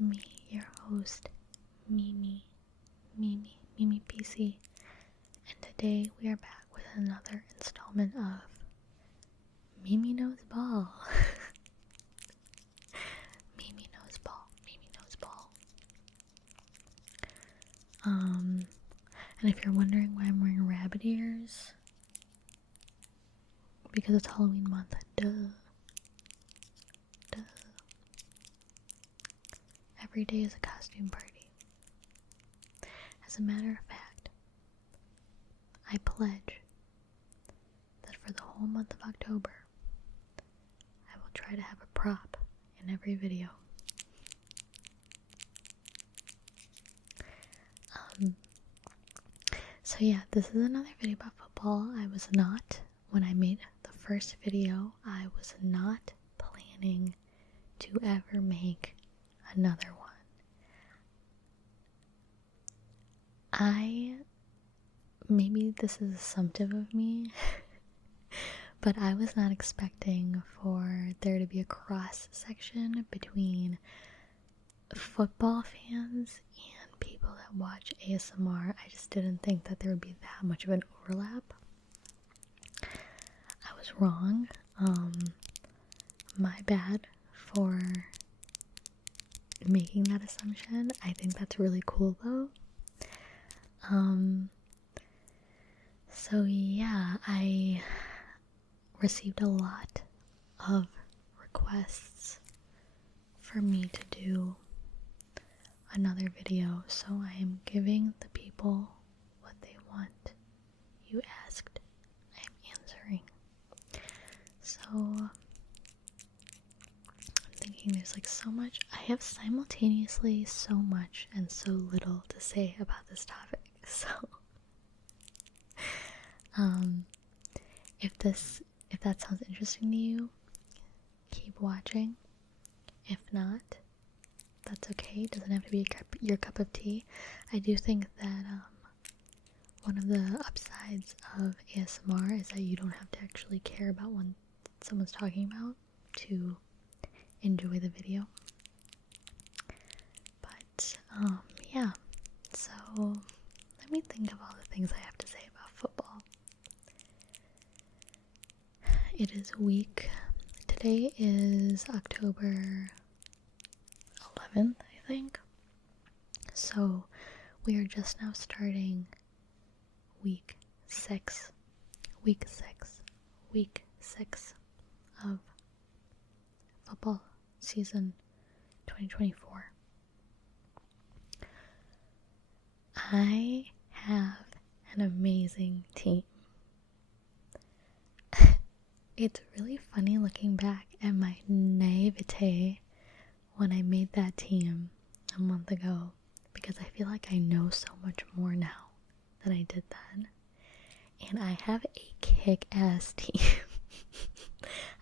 me, your host, Mimi PC, and today we are back with another installment of Mimi Knows Ball. Mimi Knows Ball. And if you're wondering why I'm wearing rabbit ears, because it's Halloween month, duh. Every day is a costume party. As a matter of fact, I pledge that for the whole month of October, I will try to have a prop in every video. So yeah, this is another video about football. When I made the first video, I was not planning to ever make another one. Maybe this is assumptive of me, but I was not expecting for there to be a cross section between football fans and people that watch ASMR. I just didn't think that there would be that much of an overlap. I was wrong. My bad for making that assumption. I think that's really cool though. So yeah, I received a lot of requests for me to do another video, so I am giving the people what they want. You asked, I am answering. So I'm thinking there's like so much. I have simultaneously so much and so little to say about this topic. So if that sounds interesting to you, keep watching. If not, that's okay. It doesn't have to be your cup of tea. I do think that one of the upsides of ASMR is that you don't have to actually care about what someone's talking about to enjoy the video. But yeah, so let me think of all the things I have to say about football. It is today is October 11th, I think. So we are just now starting week 6 of football season 2024. I have an amazing team. It's really funny looking back at my naivete when I made that team a month ago, because I feel like I know so much more now than I did then. And I have a kick-ass team.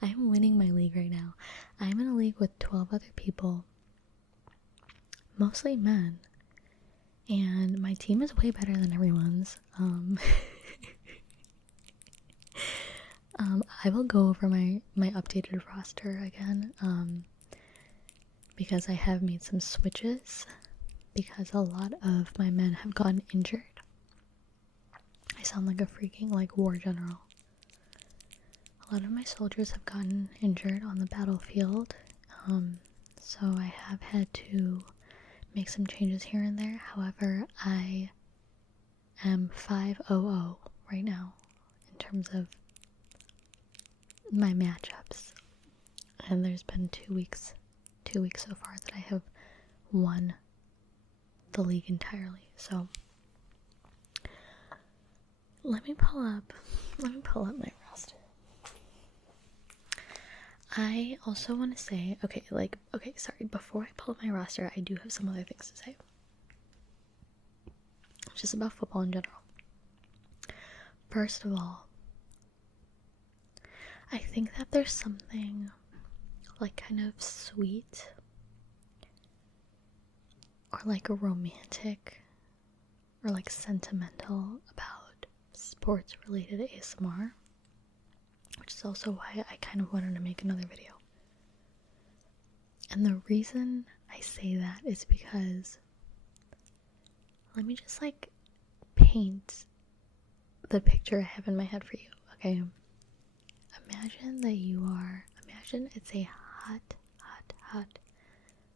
I'm winning my league right now. I'm in a league with 12 other people, mostly men, and my team is way better than everyone's. I will go over my updated roster again, because I have made some switches, because a lot of my men have gotten injured. I sound like a freaking war general. A lot of my soldiers have gotten injured on the battlefield, so I have had to make some changes here and there. However, I am 5-0-0 right now in terms of my matchups, and there's been 2 weeks so far that I have won the league entirely. So let me pull up my roster. I also want to say, before I pull up my roster, I do have some other things to say, just about football in general. First of all, I think that there's something kind of sweet or romantic or sentimental about sports related ASMR, which is also why I kind of wanted to make another video. And the reason I say that is because, let me just like paint the picture I have in my head for you, okay? Imagine it's a hot,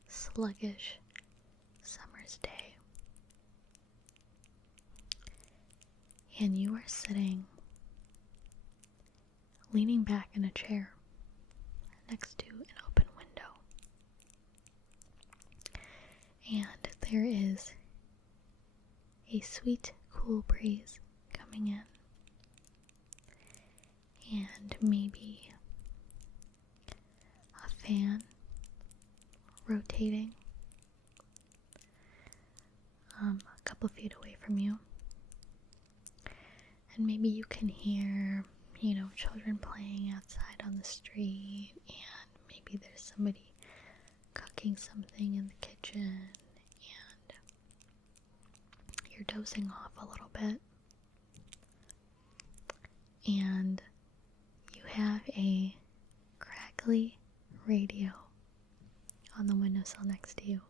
sluggish summer's day. And you are sitting, leaning back in a chair next to an open window. And there is a sweet, cool breeze coming in. And maybe a fan rotating a couple feet away from you. And maybe you can hear, children playing outside on the street, and maybe there's somebody cooking something in the kitchen, and you're dozing off a little bit. And you have a crackly radio on the windowsill next to you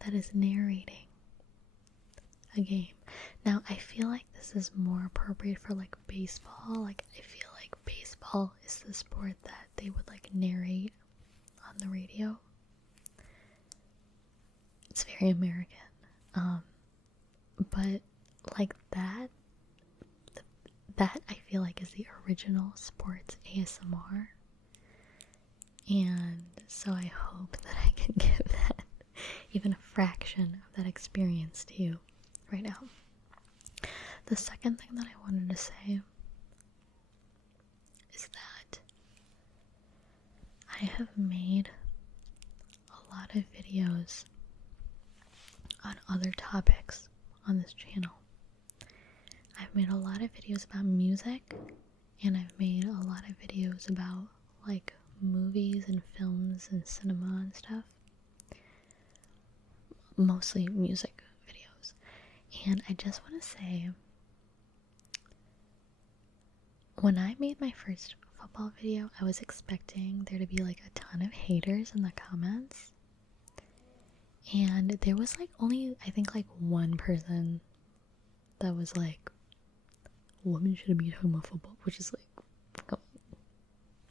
that is narrating a game. Now, I feel like this is more appropriate for like baseball. Like, I feel like baseball is the sport that they would like narrate on the radio. It's very American. But like that I feel like is the original sports ASMR. And so I hope that I can give that even a fraction of that experience to you right now. The second thing that I wanted to say is that I have made a lot of videos on other topics on this channel. I've made a lot of videos about music, and I've made a lot of videos about like movies and films and cinema and stuff. Mostly music videos. And I just want to say, when I made my first football video, I was expecting there to be like a ton of haters in the comments. And there was like only, I think, like one person that was like, women shouldn't be talking about football, which is like, come on,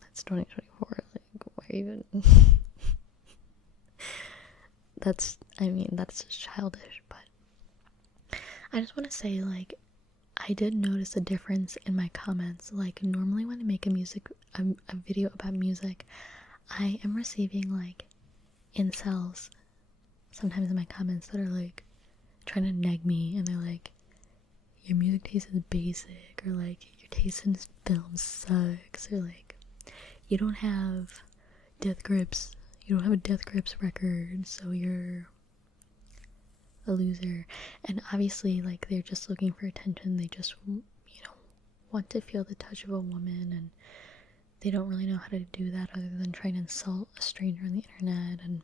that's 2024, like, why even? That's just childish. But I just want to say, like, I did notice a difference in my comments. Like, normally when I make a video about music, I am receiving like incels sometimes in my comments that are like trying to nag me, and they're like, your music taste is basic, or like, your taste in film sucks, or like, you don't have a Death Grips record, so you're a loser. And obviously, like, they're just looking for attention. They just, want to feel the touch of a woman, and they don't really know how to do that other than trying to insult a stranger on the internet and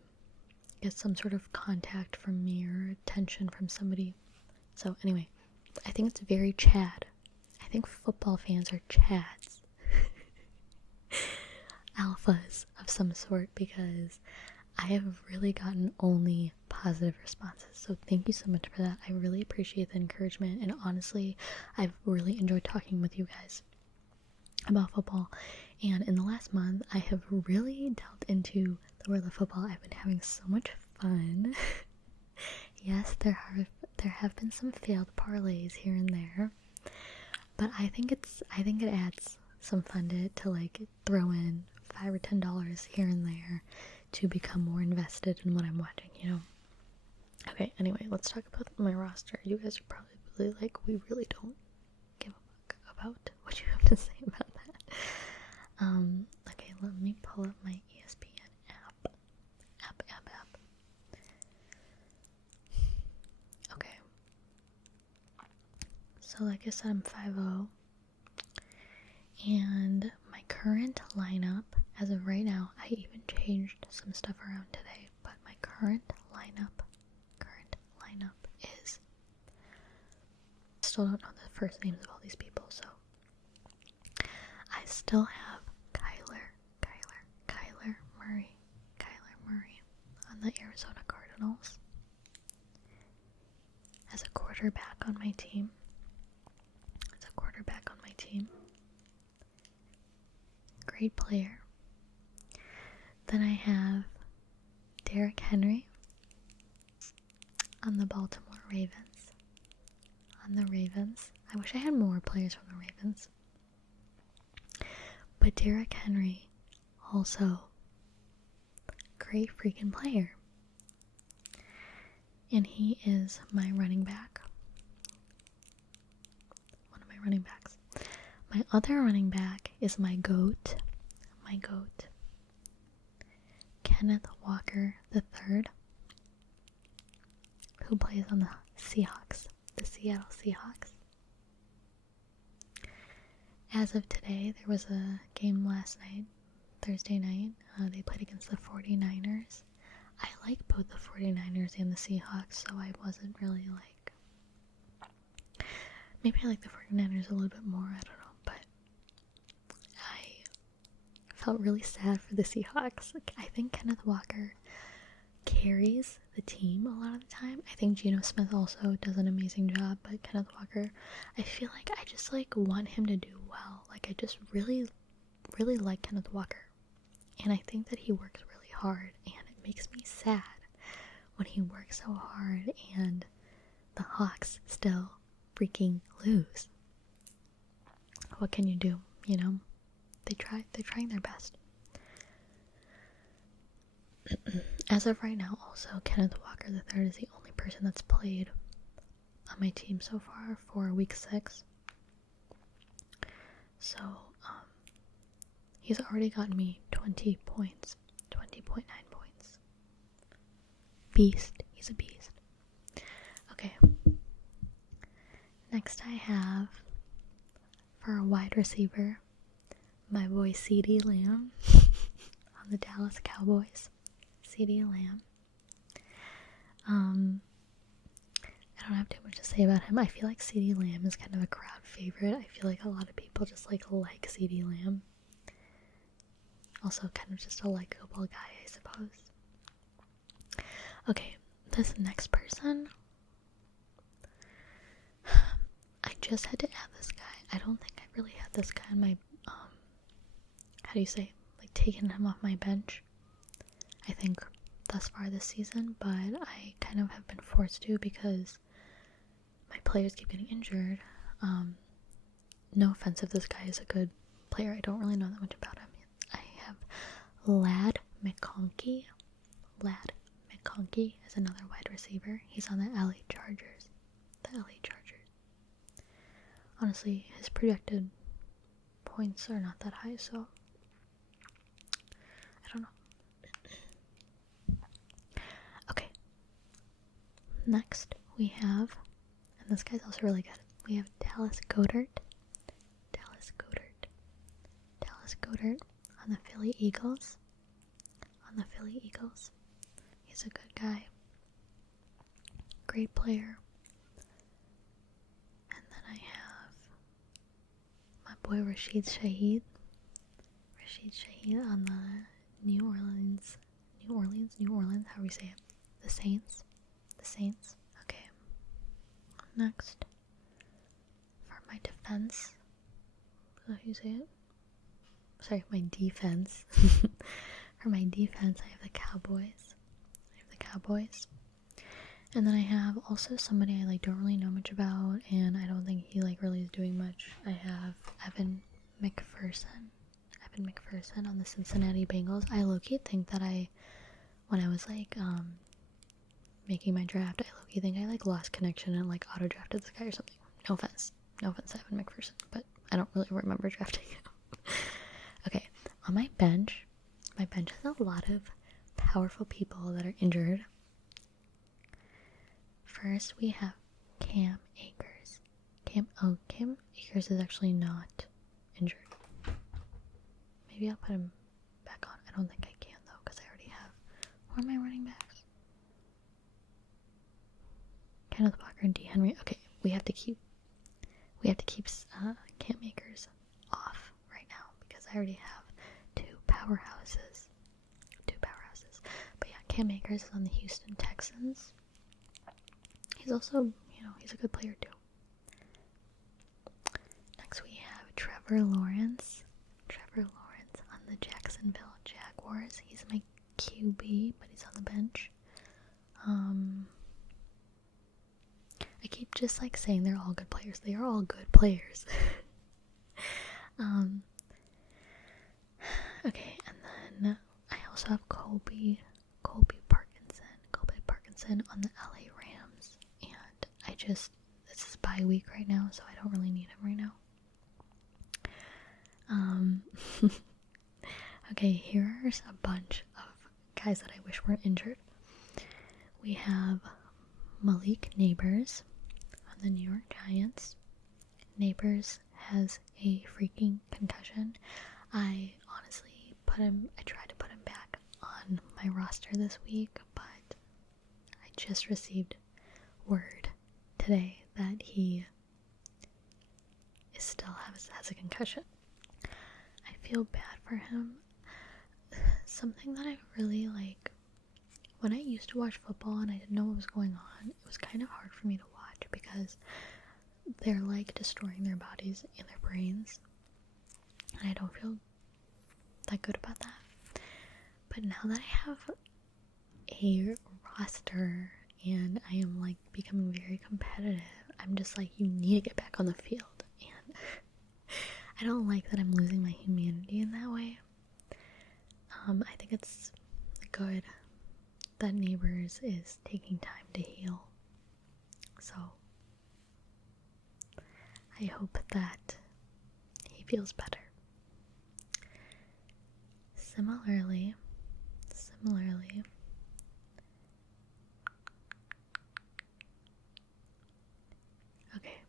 get some sort of contact from me or attention from somebody. So anyway, I think it's very Chad. I think football fans are Chads. Alphas of some sort, because I have really gotten only positive responses. So thank you so much for that. I really appreciate the encouragement, and honestly, I've really enjoyed talking with you guys about football. And in the last month, I have really delved into the world of football. I've been having so much fun. Yes, there have been some failed parlays here and there, but I think it adds some fun to like throw in $5 or $10 here and there to become more invested in what I'm watching, Okay, anyway, let's talk about my roster. You guys are probably like, we really don't give a fuck about what you have to say about that. Okay, let me pull up my ESPN app. Okay. So like I said, I'm 5-0. And my current lineup, as of right now, I even changed some stuff around today, but my current lineup is, I still don't know the first names of all these people, so I still have Kyler Murray, the Arizona Cardinals as a quarterback on my team. Great player. Then I have Derrick Henry on the Baltimore Ravens. I wish I had more players from the Ravens. But Derrick Henry, also great freaking player. And he is my running back. One of my running backs. My other running back is my goat. Kenneth Walker III, who plays on the Seahawks, the Seattle Seahawks. As of today, there was a game last night, Thursday night. They played against the 49ers. I like both the 49ers and the Seahawks, so I wasn't really like... Maybe I like the 49ers a little bit more, I don't know, but I felt really sad for the Seahawks. Like, I think Kenneth Walker carries the team a lot of the time. I think Geno Smith also does an amazing job, but Kenneth Walker, I feel like I just like want him to do well. Like, I just really like Kenneth Walker, and I think that he works really hard, and it makes me sad when he works so hard and the Hawks still freaking lose. What can you do? You know, they're trying their best. As of right now, also, Kenneth Walker III is the only person that's played on my team so far for week 6. So, he's already gotten me 20 points, 20.9 points. Beast. He's a beast. Okay. Next I have, for a wide receiver, my boy CeeDee Lamb on the Dallas Cowboys. CeeDee Lamb. I don't have too much to say about him. I feel like CeeDee Lamb is kind of a crowd favorite. I feel like a lot of people just like CeeDee Lamb. Also kind of just a likable guy, I suppose. Okay, this next person, I just had to add this guy. I don't think I really had this guy on my, how do you say, like taking him off my bench, I think, thus far this season, but I kind of have been forced to because my players keep getting injured. No offense if this guy is a good player, I don't really know that much about him. I have Ladd McConkey. Ladd McConkey is another wide receiver. He's on the LA Chargers. Honestly, his projected points are not that high, so I don't know. Okay. Next, we have, and this guy's also really good, we have Dallas Goedert on the Philly Eagles. He's a good guy. Great player. And then I have my boy Rashid Shaheed on the New Orleans, how we say it? The Saints. Okay. Next, for my defense, how do you say it? Sorry, my defense. For my defense, I have the Cowboys. And then I have also somebody I don't really know much about, and I don't think he really is doing much. I have Evan McPherson on the Cincinnati Bengals. I low-key think that when I was making my draft, I low-key think I lost connection and auto-drafted this guy or something. No offense, Evan McPherson, but I don't really remember drafting him. Okay, on my bench has a lot of powerful people that are injured. First, we have Cam Akers. Cam Akers is actually not injured. Maybe I'll put him back on. I don't think I can though, because I already have. Where are my running backs? Kenneth Walker and D. Henry. Okay, we have to keep Cam Akers off right now because I already have two powerhouses. But yeah, Cam Akers is on the Houston Texans. He's also, he's a good player too. Next we have Trevor Lawrence. Trevor Lawrence on the Jacksonville Jaguars. He's my QB, but he's on the bench. I keep just like saying they're all good players. They are all good players. Okay, and then I also have Colby Parkinson on the LA Rams, and this is bye week right now, so I don't really need him right now. Okay, here's a bunch of guys that I wish weren't injured. We have Malik Neighbors on the New York Giants. Neighbors has a freaking concussion. I honestly tried to put him back on my roster this week, but I just received word today that he still has a concussion. I feel bad for him. Something that I really like, when I used to watch football and I didn't know what was going on, it was kind of hard for me to watch because they're like destroying their bodies and their brains, and I don't feel that good about that. But now that I have a roster and I am like becoming very competitive, I'm just like, you need to get back on the field, and I don't like that I'm losing my humanity in that way. I think it's good that Neighbors is taking time to heal, so I hope that he feels better. Similarly, okay,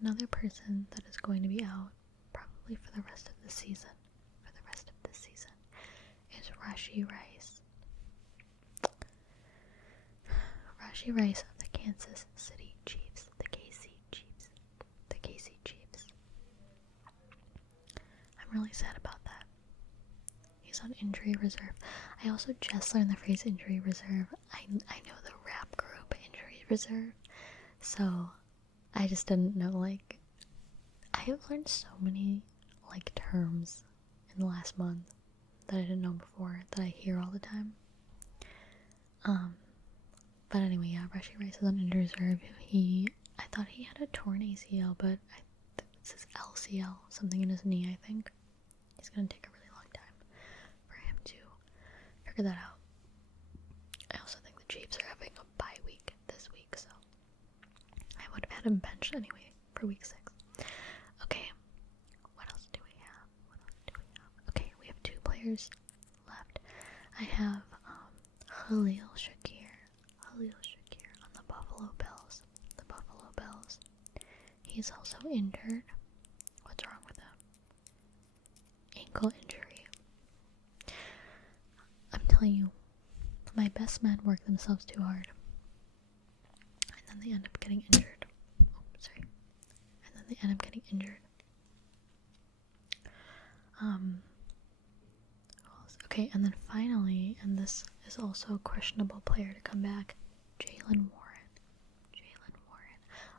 another person that is going to be out probably for the rest of the season, is Rashee Rice. Rashee Rice of the Kansas City Chiefs, the KC Chiefs. I'm really sad about that. He's on injury reserve. I also just learned the phrase injury reserve. I know the rap group injury reserve, so I just didn't know, like, I have learned so many, like, terms in the last month that I didn't know before, that I hear all the time. But anyway, yeah, Rashee Rice is on injury reserve. I thought he had a torn ACL, but it's his LCL, something in his knee, I think. It's gonna take a really long time for him to figure that out. I also think the Chiefs are having a bye week this week, so I would have had him benched anyway for week 6. Okay, what else do we have? Okay, we have 2 players left. I have Khalil Shakir on the Buffalo Bills. He's also injured. What's wrong with him? Ankle injury. I'm telling you, my best men work themselves too hard, and then they end up getting injured. Okay, and then finally, and this is also a questionable player to come back, Jalen Warren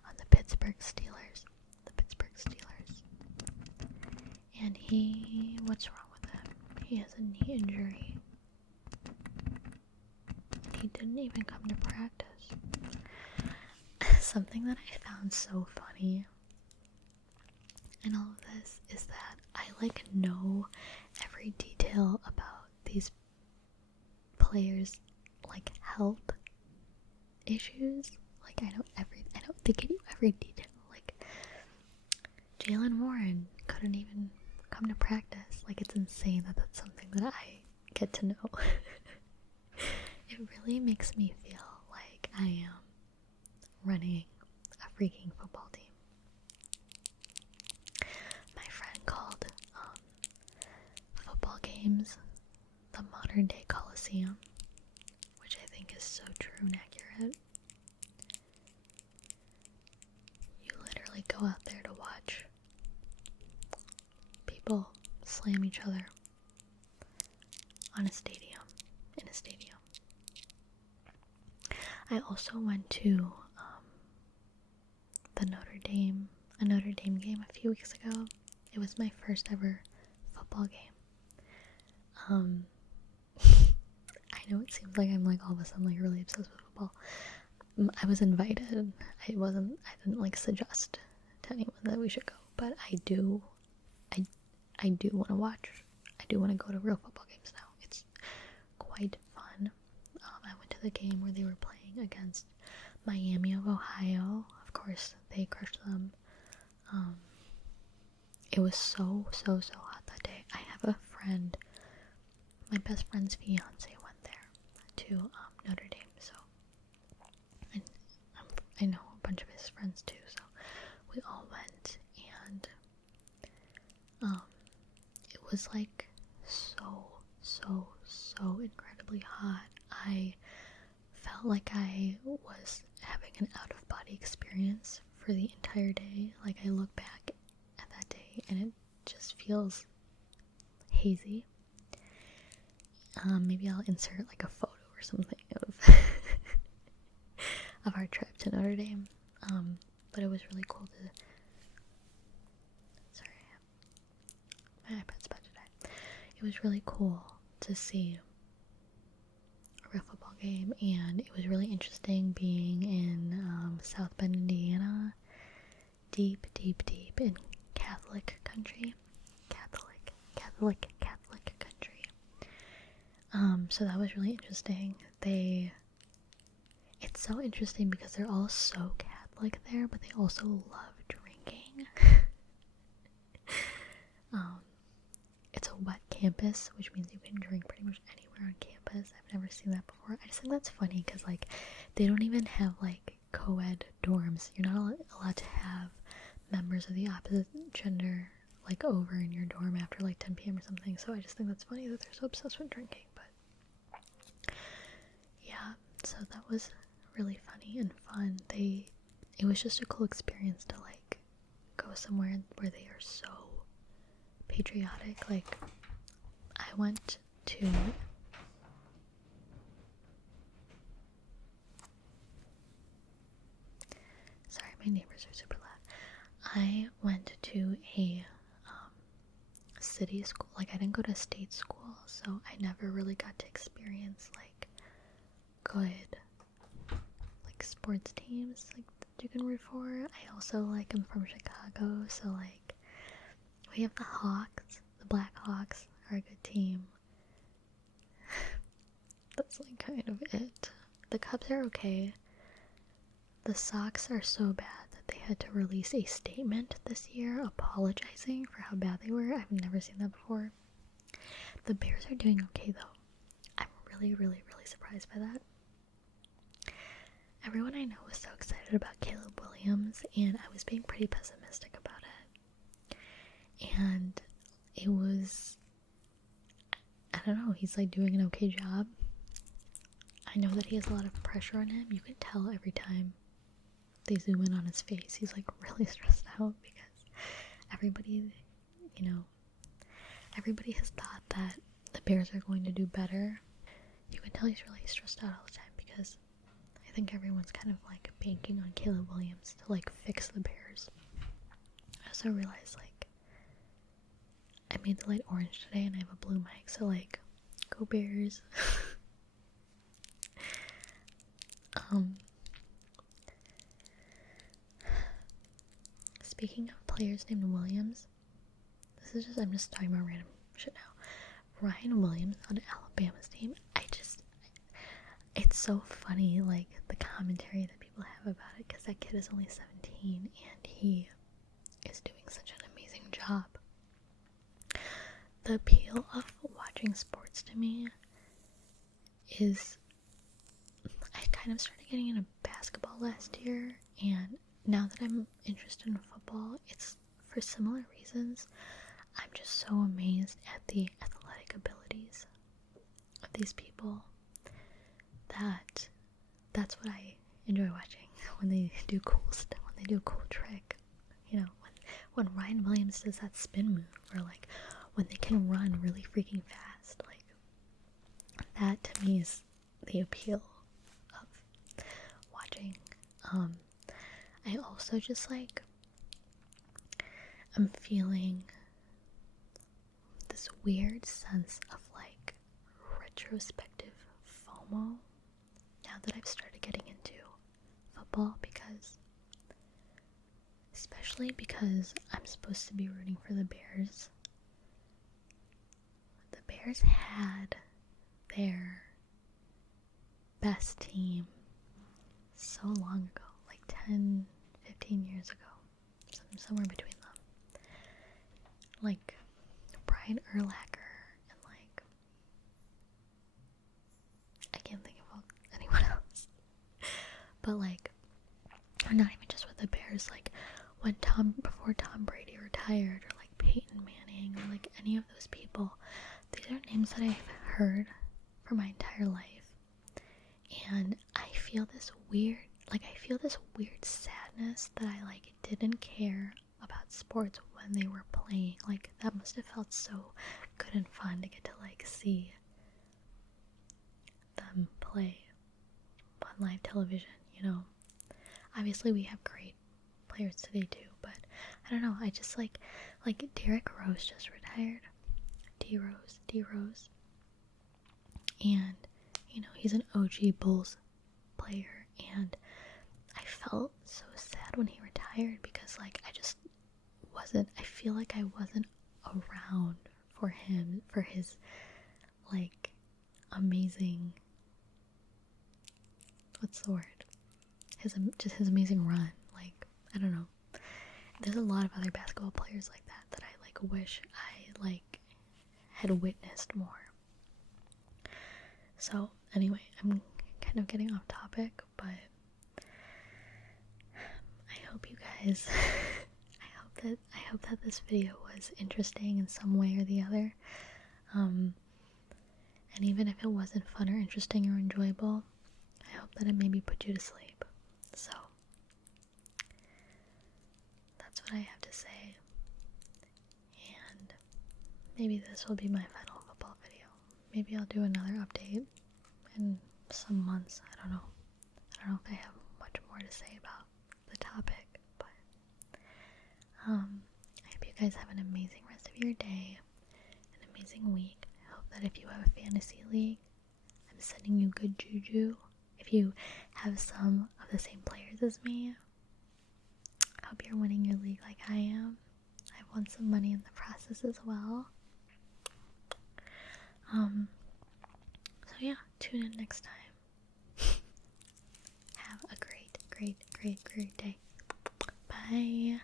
on the Pittsburgh Steelers. And what's wrong with him? He has a knee injury. He didn't even come to practice. Something that I found so funny in all of this is that I know every detail about these players' health issues. I don't think I knew every detail. Jalen Warren couldn't even come to practice. It's insane that that's something that I get to know. It really makes me feel like I am running a freaking football team. My friend called football games the modern day Coliseum, which I think is so true and accurate. You literally go out there to watch people slam each other in a stadium. I also went to a Notre Dame game a few weeks ago. It was my first ever football game. I know it seems like I'm like all of a sudden like really obsessed with football. I was invited. I didn't like suggest to anyone that we should go, but I do want to watch. I do want to go to real football games now. It's quite fun. I went to the game where they were playing against Miami of Ohio. Of course, they crushed them. It was so hot that day. I have a friend, my best friend's fiance went there to Notre Dame, so I know a bunch of his friends too, so we all went, and it was like so incredibly hot. I felt like I was having an out-of-body experience for the entire day. Like, I look back at that day and it just feels hazy. Maybe I'll insert like a photo or something of of our trip to Notre Dame. But it was really cool to. Sorry, my iPad's about to die. It was really cool to see a real football game, and it was really interesting being in South Bend, Indiana, deep in Catholic country. Catholic country. So that was really interesting. It's so interesting because they're all so Catholic there, but they also love drinking. It's a wet campus, which means you can drink pretty much anywhere on campus. I've never seen that before. I just think that's funny because, like, they don't even have, like, co-ed dorms. You're not allowed to have members of the opposite gender, like, over in your dorm after, like, 10 p.m. or something. So I just think that's funny that they're so obsessed with drinking. But, yeah, so that was really funny and fun. It was just a cool experience to, like, go somewhere where they are so patriotic. Like, I went to sorry, my neighbors are super loud. I went to a city school. Like, I didn't go to state school, so I never really got to experience like good like sports teams like that you can root for. I also like am from Chicago, so like we have the Hawks. The Black Hawks are a good team. That's like kind of it. The Cubs are okay. The Sox are so bad that they had to release a statement this year apologizing for how bad they were. I've never seen that before. The Bears are doing okay though. I'm really surprised by that. Everyone I know was so excited about Caleb Williams, and I was being pretty pessimistic about it. And it was, I don't know, he's like doing an okay job. I know that he has a lot of pressure on him. You can tell every time they zoom in on his face. He's like really stressed out because everybody has thought that the Bears are going to do better. You can tell he's really stressed out all the time because I think everyone's kind of like banking on Caleb Williams to like fix the Bears. I also realized like I made the light orange today and I have a blue mic, so like go Bears. Speaking of players named Williams, I'm just talking about random shit now. Ryan Williams on Alabama's team, it's so funny, like, the commentary that people have about it, because that kid is only 17, and he is doing such an amazing job. The appeal of watching sports to me is, I kind of started getting into basketball last year, and now that I'm interested in football, it's for similar reasons. I'm just so amazed at the athletic abilities of these people that that's what I enjoy watching when they do cool stuff, when they do a cool trick. You know, when Ryan Williams does that spin move, or like when they can run really freaking fast, like that to me is the appeal of watching. I also just like, I'm feeling this weird sense of like retrospective FOMO now that I've started getting into football, especially because I'm supposed to be rooting for the Bears. The Bears had their best team so long ago, like 10, 15 years ago, somewhere between them. Like Brian Urlacher and like, I can't think of anyone else. But like, not even just with the Bears, like before Tom Brady retired, or like Peyton Manning, or like any of those people. These are names that I've heard for my entire life. And I feel this weird sadness that I like didn't care about sports when they were playing. Like, that must have felt so good and fun to get to like see them play on live television, you know. Obviously we have great players today too, but I don't know, I just like Derrick Rose just retired. D Rose. And, you know, he's an OG Bulls player, and I felt so sad when he retired because, like, I feel like I wasn't around for him, for his, like, amazing, what's the word? His amazing run. Like, I don't know. There's a lot of other basketball players like that I, like, wish I, like, had witnessed more. So, anyway, I'm kind of getting off topic, but I hope you guys, I hope that this video was interesting in some way or the other. And even if it wasn't fun or interesting or enjoyable, I hope that it maybe put you to sleep. So, that's what I have to say. And maybe this will be my final football video. Maybe I'll do another update in some months. I don't know if I have much more to say about the topic, but I hope you guys have an amazing rest of your day, an amazing week. I hope that if you have a fantasy league, I'm sending you good juju. If you have some of the same players as me, I hope you're winning your league like I am. I've won some money in the process as well. So yeah, tune in next time. Have a great day. Bye.